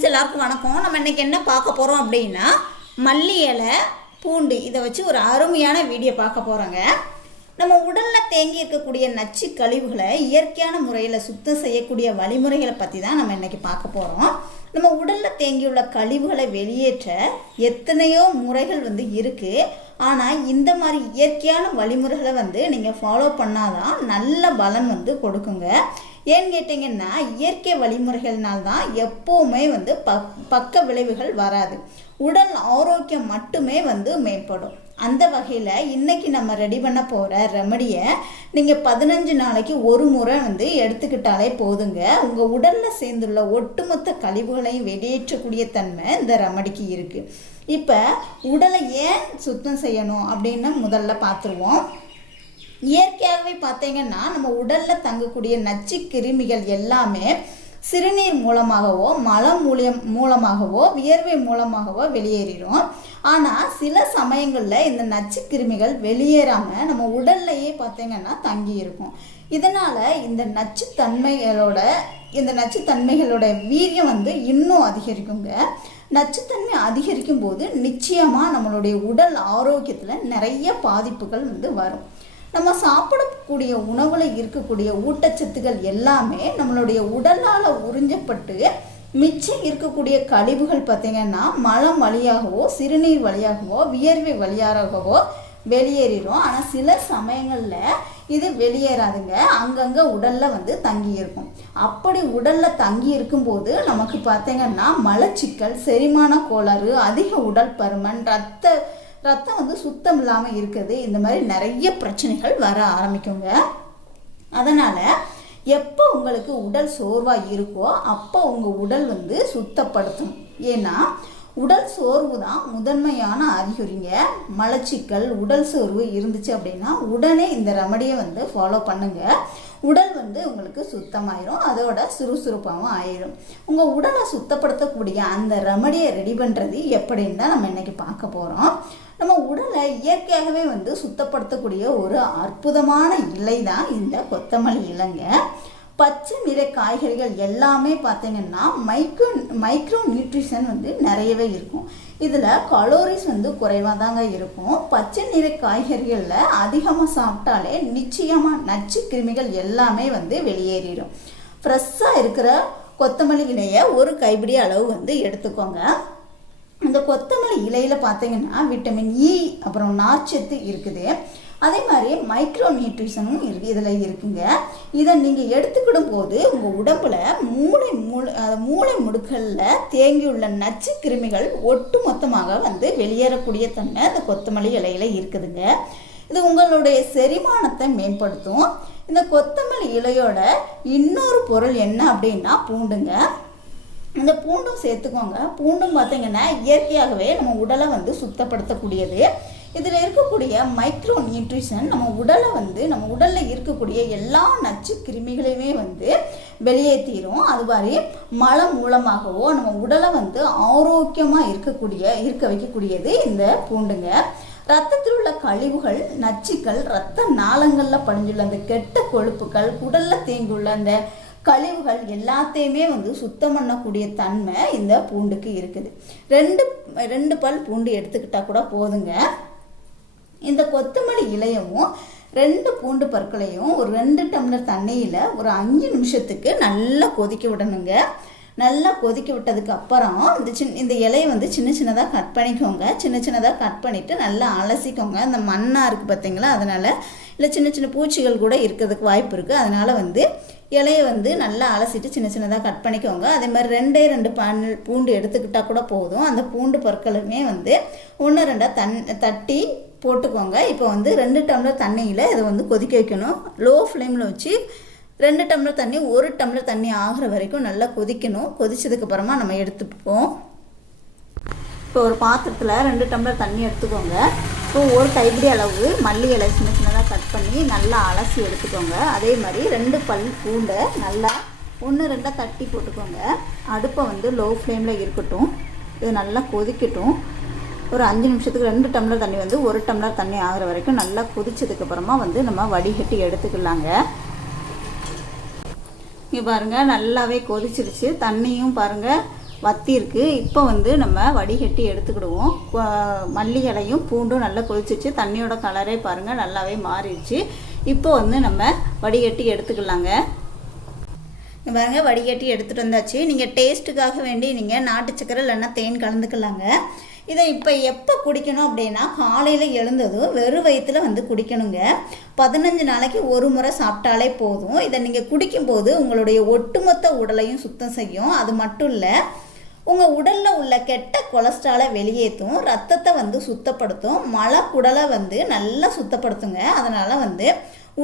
Friends எல்லாருக்கும் வணக்கம். நம்ம இன்றைக்கி என்ன பார்க்க போகிறோம் அப்படின்னா மல்லி இலை பூண்டு இதை வச்சு ஒரு அருமையான வீடியோ பார்க்க போகிறோங்க நம்ம உடலில் தேங்கி இருக்கக்கூடிய நச்சு கழிவுகளை இயற்கையான முறையில் சுத்தம் செய்யக்கூடிய வழிமுறைகளை பற்றி தான் நம்ம இன்றைக்கி பார்க்க போகிறோம் நம்ம உடலில் தேங்கியுள்ள கழிவுகளை வெளியேற்ற எத்தனையோ முறைகள் வந்து இருக்குது ஆனால் இந்த மாதிரி இயற்கையான வழிமுறைகளை வந்து நீங்கள் ஃபாலோ பண்ணாதான் நல்ல பலன் வந்து கொடுக்குங்க. ஏன்னு கேட்டிங்கன்னா இயற்கை வழிமுறைகள்னால்தான் எப்போவுமே வந்து ப பக்க விளைவுகள் வராது. உடல் ஆரோக்கியம் மட்டுமே வந்து மேம்படும். அந்த வகையில் இன்னைக்கு நம்ம ரெடி பண்ண போகிற ரெமடியை நீங்கள் பதினஞ்சு நாளைக்கு ஒரு முறை வந்து எடுத்துக்கிட்டாலே போதுங்க. உங்கள் உடலில் சேர்ந்துள்ள ஒட்டுமொத்த கழிவுகளையும் வெளியேற்றக்கூடிய தன்மை இந்த ரெமடிக்கு இருக்குது இப்போ உடலை ஏன் சுத்தம் செய்யணும் அப்படின்னு முதல்ல பார்த்துருவோம். இயற்கையாகவே பார்த்தீங்கன்னா நம்ம உடலில் தங்கக்கூடிய நச்சு கிருமிகள் எல்லாமே சிறுநீர் மூலமாகவோ மலம் மூலியம் மூலமாகவோ வியர்வை மூலமாகவோ வெளியேறிடும் ஆனால் சில சமயங்களில் இந்த நச்சு கிருமிகள் வெளியேறாமல் நம்ம உடல்லையே பார்த்தீங்கன்னா தங்கி இருக்கும். இதனால் இந்த நச்சுத்தன்மைகளோட இந்த நச்சுத்தன்மைகளோட வீரியம் வந்து இன்னும் அதிகரிக்குங்க. நச்சுத்தன்மை அதிகரிக்கும் போது நிச்சயமாக நம்மளுடைய உடல் ஆரோக்கியத்தில் நிறைய பாதிப்புகள் வந்து வரும். நம்ம சாப்பிடக்கூடிய உணவில் இருக்கக்கூடிய ஊட்டச்சத்துக்கள் எல்லாமே நம்மளுடைய உடலால் உறிஞ்சப்பட்டு மிச்சம் இருக்கக்கூடிய கழிவுகள் பார்த்திங்கன்னா மலம் வழியாகவோ சிறுநீர் வழியாகவோ வியர்வை வழியாகவோ வெளியேறிடும். ஆனால் சில சமயங்களில் இது வெளியேறாதுங்க. அங்கங்கே உடலில் வந்து தங்கி இருக்கும். அப்படி உடலில் தங்கி இருக்கும்போது நமக்கு பார்த்தீங்கன்னா மலச்சிக்கல் செரிமான கோளாறு அதிக உடல் பருமன் ரத்த ரத்தம் வந்து சுத்தம் இல்லாமல் இருக்குது. இந்த மாதிரி நிறைய பிரச்சனைகள் வர ஆரம்பிக்குங்க. அதனால் எப்போ உங்களுக்கு உடல் சோர்வாக இருக்கோ அப்போ உங்கள் உடல் வந்து சுத்தப்படுத்தும். ஏன்னா உடல் சோர்வு தான் முதன்மையான அறிகுறிங்க. மலச்சிக்கல் உடல் சோர்வு இருந்துச்சு அப்படின்னா உடனே இந்த ரெமடியை வந்து ஃபாலோ பண்ணுங்கள் உடல் வந்து உங்களுக்கு சுத்தமாயிரும் அதோட சுறுசுறுப்பாகவும் ஆயிரும். உங்கள் உடலை சுத்தப்படுத்தக்கூடிய அந்த ரெமடியை ரெடி பண்ணுறது எப்படின்னு தான் நம்ம இன்னைக்கு பார்க்க போகிறோம் நம்ம உடலை இயற்கையாகவே வந்து சுத்தப்படுத்தக்கூடிய ஒரு அற்புதமான இலை தான் இந்த கொத்தமல்லி இலைங்க. பச்சை நிற காய்கறிகள் எல்லாமே பார்த்தீங்கன்னா மைக்ரோ மைக்ரோ நியூட்ரிஷன் வந்து நிறையவே இருக்கும். இதில் கலோரிஸ் வந்து குறைவாக தாங்க இருக்கும். பச்சை நிற காய்கறிகளில் அதிகமாக சாப்பிட்டாலே நிச்சயமாக நச்சு கிருமிகள் எல்லாமே வந்து வெளியேறிடும். ஃப்ரெஷ்ஷாக இருக்கிற கொத்தமல்லி இலையை ஒரு கைப்பிடி அளவு வந்து எடுத்துக்கோங்க. இந்த கொத்தமல்லி இலையில் பார்த்தீங்கன்னா விட்டமின் இ e, அப்புறம் நார்ச்சத்து இருக்குது. அதே மாதிரி மைக்ரோ நியூட்ரிஷனும் இருக்கு இதில் இருக்குங்க. இதை நீங்கள் எடுத்துக்கிடும் போது உங்கள் உடம்புல மூளை மூளை மூளை முடுக்கலில் தேங்கியுள்ள நச்சு கிருமிகள் ஒட்டு மொத்தமாக வந்து வெளியேறக்கூடிய தன்மை அந்த கொத்தமல்லி இலையில் இருக்குதுங்க. இது உங்களுடைய செரிமானத்தை மேம்படுத்தும். இந்த கொத்தமல்லி இலையோட இன்னொரு பொருள் என்ன அப்படின்னா பூண்டுங்க. இந்த பூண்டும் சேர்த்துக்கோங்க. பூண்டும் பார்த்தீங்கன்னா இயற்கையாகவே நம்ம உடலை வந்து சுத்தப்படுத்தக்கூடியது. இதில் இருக்கக்கூடிய மைக்ரோ நியூட்ரிஷன் நம்ம உடலை வந்து நம்ம உடலில் இருக்கக்கூடிய எல்லா நச்சு கிருமிகளையுமே வந்து வெளியேற்றிடும் அது மாதிரி மலம் மூலமாகவோ நம்ம உடலை வந்து ஆரோக்கியமாக இருக்கக்கூடிய இருக்க வைக்கக்கூடியது இந்த பூண்டுங்க. ரத்தத்தில் உள்ள கழிவுகள் நச்சுக்கள் ரத்த நாளங்களில் படிஞ்சுள்ள அந்த கெட்ட கொழுப்புகள் உடலில் தேங்கியுள்ள அந்த கழிவுகள் எல்லாத்தையுமே வந்து சுத்தம் பண்ணக்கூடிய தன்மை இந்த பூண்டுக்கு இருக்குது. ரெண்டு ரெண்டு பல் பூண்டு எடுத்துக்கிட்டால் கூட போதுங்க. இந்த கொத்தமல்லி இலையவும் ரெண்டு பூண்டு பற்களையும் ஒரு ரெண்டு டம்ளர் தண்ணியில் ஒரு அஞ்சு நிமிஷத்துக்கு நல்லா கொதிக்க விடணுங்க. நல்லா கொதிக்க விட்டதுக்கு அப்புறம் இந்த சின் இந்த இலையை வந்து சின்ன சின்னதாக கட் பண்ணிக்கோங்க. சின்ன சின்னதாக கட் பண்ணிவிட்டு நல்லா அலசிக்கோங்க. அந்த மண்ணாக இருக்குது பார்த்தீங்களா அதனால் இல்லை சின்ன சின்ன பூச்சிகள் கூட இருக்கிறதுக்கு வாய்ப்பு இருக்குது அதனால் வந்து இலையை வந்து நல்லா அலசிட்டு சின்ன சின்னதாக கட் பண்ணிக்கோங்க. அதே மாதிரி ரெண்டே ரெண்டு பான் பூண்டு எடுத்துக்கிட்டால் கூட போதும். அந்த பூண்டு பொருட்களுமே வந்து ஒன்று ரெண்டாக தன் தட்டி போட்டுக்கோங்க. இப்போ வந்து ரெண்டு டம்ளர் தண்ணியில் இதை வந்து கொதிக்க வைக்கணும். லோ ஃப்ளேமில் வச்சு ரெண்டு டம்ளர் தண்ணி ஒரு டம்ளர் தண்ணி ஆகிற வரைக்கும் நல்லா கொதிக்கணும். கொதிச்சதுக்கப்புறமா நம்ம எடுத்துப்போம். இப்போ ஒரு பாத்திரத்தில் ரெண்டு டம்ளர் தண்ணி எடுத்துக்கோங்க. ஸோ ஒரு கைப்பிடி அளவு மல்லி இலை சின்ன சின்னதாக கட் பண்ணி நல்லா அலசி எடுத்துக்கோங்க. அதே மாதிரி ரெண்டு பல் பூண்டை நல்லா ஒன்று ரெண்டாக தட்டி போட்டுக்கோங்க. அடுப்பை வந்து லோ ஃப்ளேமில் இருக்கட்டும். இது நல்லா கொதிக்கட்டும். ஒரு அஞ்சு நிமிஷத்துக்கு ரெண்டு டம்ளர் தண்ணி வந்து ஒரு டம்ளர் தண்ணி ஆகிற வரைக்கும் நல்லா கொதிச்சதுக்கப்புறமா வந்து நம்ம வடிகட்டி எடுத்துக்கலாங்க. இங்கே பாருங்கள் நல்லாவே கொதிச்சிருச்சு. தண்ணியும் பாருங்கள் வத்திருக்கு இப்போ வந்து நம்ம வடிகட்டி எடுத்துக்கிடுவோம். மல்லிகளையும் மல்லி இலையும் பூண்டும் நல்லா கொதிச்சிச்சு தண்ணியோட கலரே பாருங்கள் நல்லாவே மாறிடுச்சு. இப்போ வந்து நம்ம வடிகட்டி எடுத்துக்கலாங்க. பாருங்க வடிகட்டி எடுத்துகிட்டு வந்தாச்சு. நீங்கள் டேஸ்ட்டுக்காக வேண்டி நீங்கள் நாட்டு சக்கரை இல்லைன்னா தேன் கலந்துக்கலாங்க. இதை இப்போ எப்போ குடிக்கணும் அப்படின்னா காலையில் எழுந்ததும் வெறும் வயிற்றில் வந்து குடிக்கணுங்க. பதினஞ்சு நாளைக்கு ஒரு முறை சாப்பிட்டாலே போதும். இதை நீங்கள் குடிக்கும்போது உங்களுடைய ஒட்டுமொத்த உடலையும் சுத்தம் செய்யும். அது மட்டும் இல்லை உங்கள் உடலில் உள்ள கெட்ட கொலஸ்ட்ராலை வெளியேற்றும் ரத்தத்தை வந்து சுத்தப்படுத்தும் மலக்குடலை வந்து நல்லா சுத்தப்படுத்துங்க. அதனால் வந்து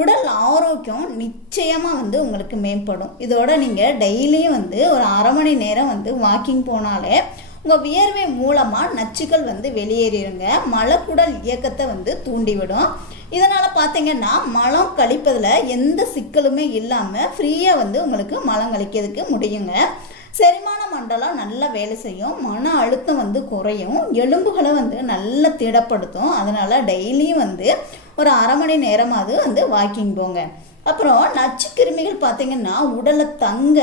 உடல் ஆரோக்கியம் நிச்சயமாக வந்து உங்களுக்கு மேம்படும். இதோட நீங்கள் டெய்லியும் வந்து ஒரு அரை மணி நேரம் வந்து வாக்கிங் போனாலே உங்கள் வியர்வை மூலமாக நச்சுக்கள் வந்து வெளியேறிடுங்க. மலக்குடல் இயக்கத்தை வந்து தூண்டிவிடும். இதனால் பார்த்தீங்கன்னா மலம் கழிப்பதில் எந்த சிக்கலுமே இல்லாமல் ஃப்ரீயாக வந்து உங்களுக்கு மலம் கழிக்கிறதுக்கு முடியுங்க. செரிமான மண்டலம் நல்லா வேலை செய்யும். மன அழுத்தம் வந்து குறையும். எலும்புகளை வந்து நல்லா திடப்படுத்தும். அதனால் டெய்லியும் வந்து ஒரு அரை மணி நேரமாவது வந்து வாக்கிங் போங்க. அப்புறம் நச்சுக்கிருமிகள் பார்த்தீங்கன்னா உடலை தங்க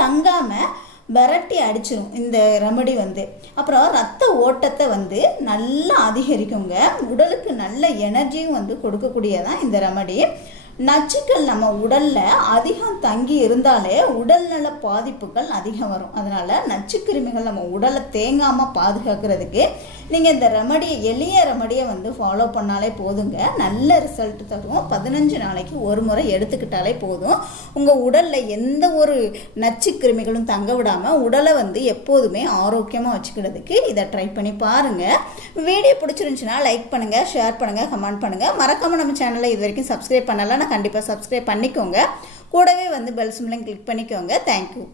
தங்காமல் விரட்டி அடிச்சிடும் இந்த ரெமடி வந்து. அப்புறம் ரத்த ஓட்டத்தை வந்து நல்லா அதிகரிக்குங்க. உடலுக்கு நல்ல எனர்ஜியும் வந்து கொடுக்கக்கூடியதான் இந்த ரெமடி நச்சுக்கள் நம்ம உடல்ல அதிகம் தங்கி இருந்தாலே உடல்நல பாதிப்புகள் அதிகம் வரும். அதனால நச்சுக்கிருமிகள் நம்ம உடலை தேங்காம பாதுகாக்கிறதுக்கு நீங்கள் இந்த ரெமடியை எளிய ரெமடியை வந்து ஃபாலோ பண்ணாலே போதுங்க. நல்ல ரிசல்ட் தரும். பதினஞ்சு நாளைக்கு ஒரு முறை எடுத்துக்கிட்டாலே போதும். உங்கள் உடலில் எந்த ஒரு நச்சு கிருமிகளும் தங்க விடாமல் உடலை வந்து எப்போதுமே ஆரோக்கியமாக வச்சுக்கிறதுக்கு இதை ட்ரை பண்ணி பாருங்கள் வீடியோ பிடிச்சிருந்துச்சுன்னா லைக் பண்ணுங்கள் ஷேர் பண்ணுங்கள் கமெண்ட் பண்ணுங்கள் மறக்காம நம்ம சேனலை இது வரைக்கும் சப்ஸ்கிரைப் பண்ணலாம் நான் கண்டிப்பாக சப்ஸ்கிரைப் பண்ணிக்கோங்க. கூடவே வந்து பெல் சிம்லையும் கிளிக் பண்ணிக்கோங்க. Thank you